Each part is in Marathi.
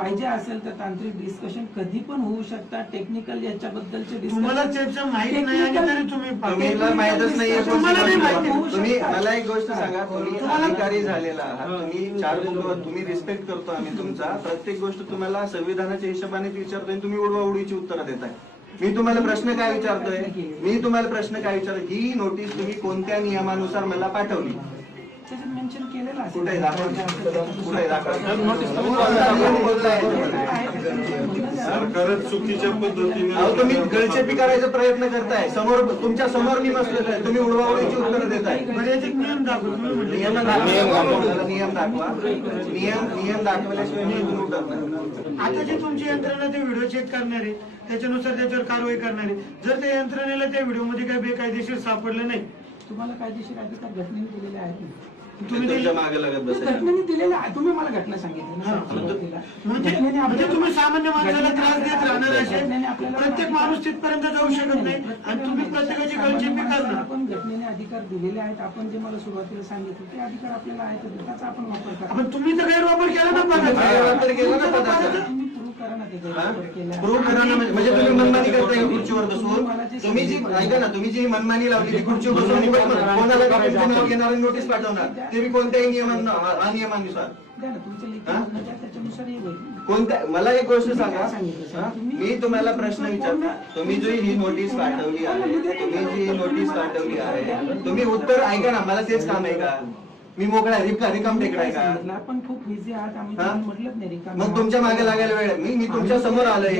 पाहिजे असेल तर तांत्रिक डिस्कशन कधी पण होऊ शकतात. टेक्निकल याच्याबद्दलचे तुम्हाला त्याचं माहिती नाही आणि तरी तुम्ही माहितच नाहीये. तुम्हाला नाही माहिती. तुम्ही मला एक गोष्ट सांगा, तुम्ही अधिकारी झालेला आहात, तुम्ही तुम्ही रिस्पेक्ट करतो आम्ही तुमचा. प्रत्येक गोष्ट तुम्हाला संविधानाच्या हिशोबाने विचारतोय, तुम्ही उडवाउडीची उत्तरं देताय. मी तुम्हाला प्रश्न काय विचारतोय, ही नोटीस तुम्ही कोणत्या नियमानुसार मला पाठवली? मेन्शन केलेलं असेल. कुठे चुकीच्या पद्धतीने तुम्ही गळचेपी करायचा प्रयत्न करताय. तुमच्या समोर मी बसलेलो आहे, तुम्ही उडवाउडीची उत्तरं देताय. नियम दाखवा. नियम दाखवल्याशिवाय मी तुम्ही उठत नाही. आता जे तुमची यंत्रणा ते व्हिडिओ चेक करणार आहे, त्याच्यानुसार त्याच्यावर कारवाई करणार आहे. जर त्या यंत्रणेला त्या व्हिडिओमध्ये काही बेकायदेशीर सापडलं नाही, तुम्हाला कायदेशीर अधिकार घटनेने दिलेले आहेत. तुम्ही तुमच्या मागे लागत बसायचं. घटनेने दिलेलं आहे. तुम्ही मला घटना सांगितली. म्हणजे तुम्ही सामान्य माणसाला त्रास देत राहणार असेल. प्रत्येक माणूस तिथपर्यंत जाऊ शकत नाही आणि तुम्ही प्रत्येकाची गळचेपी करणार. आपण घटनेने अधिकार दिलेले आहेत. आपण जे मला सुरुवातीला सांगितलं ते अधिकार आपल्याला आहेत, त्याचा आपण वापर करा. पण तुम्ही तर गैरवापर केला ना. गैरवापर केला ना पदाचा. तुम्ही प्रूव्ह करा ना ते गैरवापर केला. प्रूव्ह करा ना. म्हणजे तुम्ही मनमानी करताय खुर्चीवर बसून. तुम्ही जी ऐका ना, तुम्ही जी मनमानी लावली ती खुर्चीवर बसून कोणाला नाव घेणार नोटीस पाठवणार, ते मी कोणत्याही अनियमानुसार त्याच्यानुसार कोणत्या. मला एक गोष्ट सांगा, मी तुम्हाला प्रश्न विचारतो. तुम्ही जी ही नोटीस पाठवली आहे, तुम्ही उत्तर ऐका ना. मला तेच काम आहे का? मी मोकळा रिकाम टेकडा आहे का? आपण खूप बिझी आहात. आम्ही म्हटलं नाही रिकाम. मग तुमच्या मागे लागायला वेळ. मी तुमच्या समोर आलोय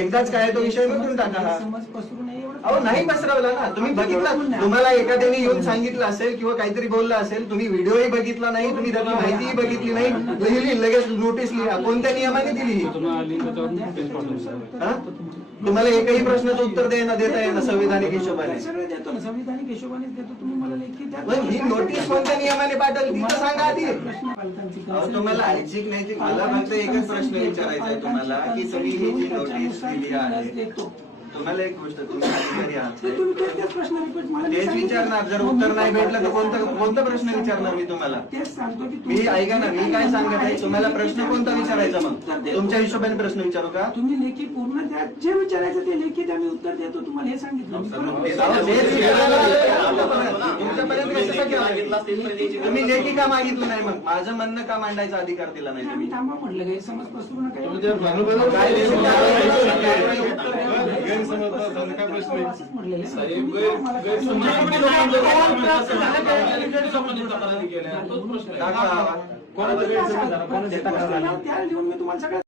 एकदाच काय तो विषय मिटून टाका. समज पसरू नये एवढं. अहो नाही पसरवला ना. तुम्ही बघितला, तुम्हाला एखाद्याने येऊन सांगितलं असेल किंवा काहीतरी बोललं असेल, तुम्ही व्हिडिओही बघितला नाही, तुम्ही त्याची माहितीही बघितली नाही, लिहिली लगेच नोटीस लिहा. कोणत्या नियमाने दिली ही? तुम्हाला एकही प्रश्नाचं उत्तर देता येणार संविधानिक हिशोबाने? सगळं देतो ना, संविधानिक हिशोबानेच देतो. तुम्ही मला लेखी द्या. ही नोटीस कोणत्या नियमाने पाठवली ती सांगा आधी. पालकांची तुम्हाला ऐच्छिक नाही. मला फक्त एकच प्रश्न विचारायचा आहे तुम्हाला, की तुम्ही ही जी नोटीस दिली आहे, तुम्हाला एक गोष्ट, तुम्ही अधिकारी आहात, तेच विचारणार. जर उत्तर नाही भेटलं तर कोणता प्रश्न विचारणार मी तुम्हाला? मी ऐका ना, मी काय सांगत आहे तुम्हाला, प्रश्न कोणता विचारायचा? मग तुमच्या हिशोबाने प्रश्न विचारू का? तुम्ही लेखी पूर्ण द्या. जे विचारायचं ते लेखी द्या. मी उत्तर देतो तुम्हाला. हे सांगितलं तुम्ही लेखी का मागितलं नाही? मग माझं म्हणणं का मांडायचा अधिकार दिला नाही तुम्ही? थांबा म्हटलं काही समज पसरू नका. कोणाला त्या लिहून मी तुम्हाला सगळं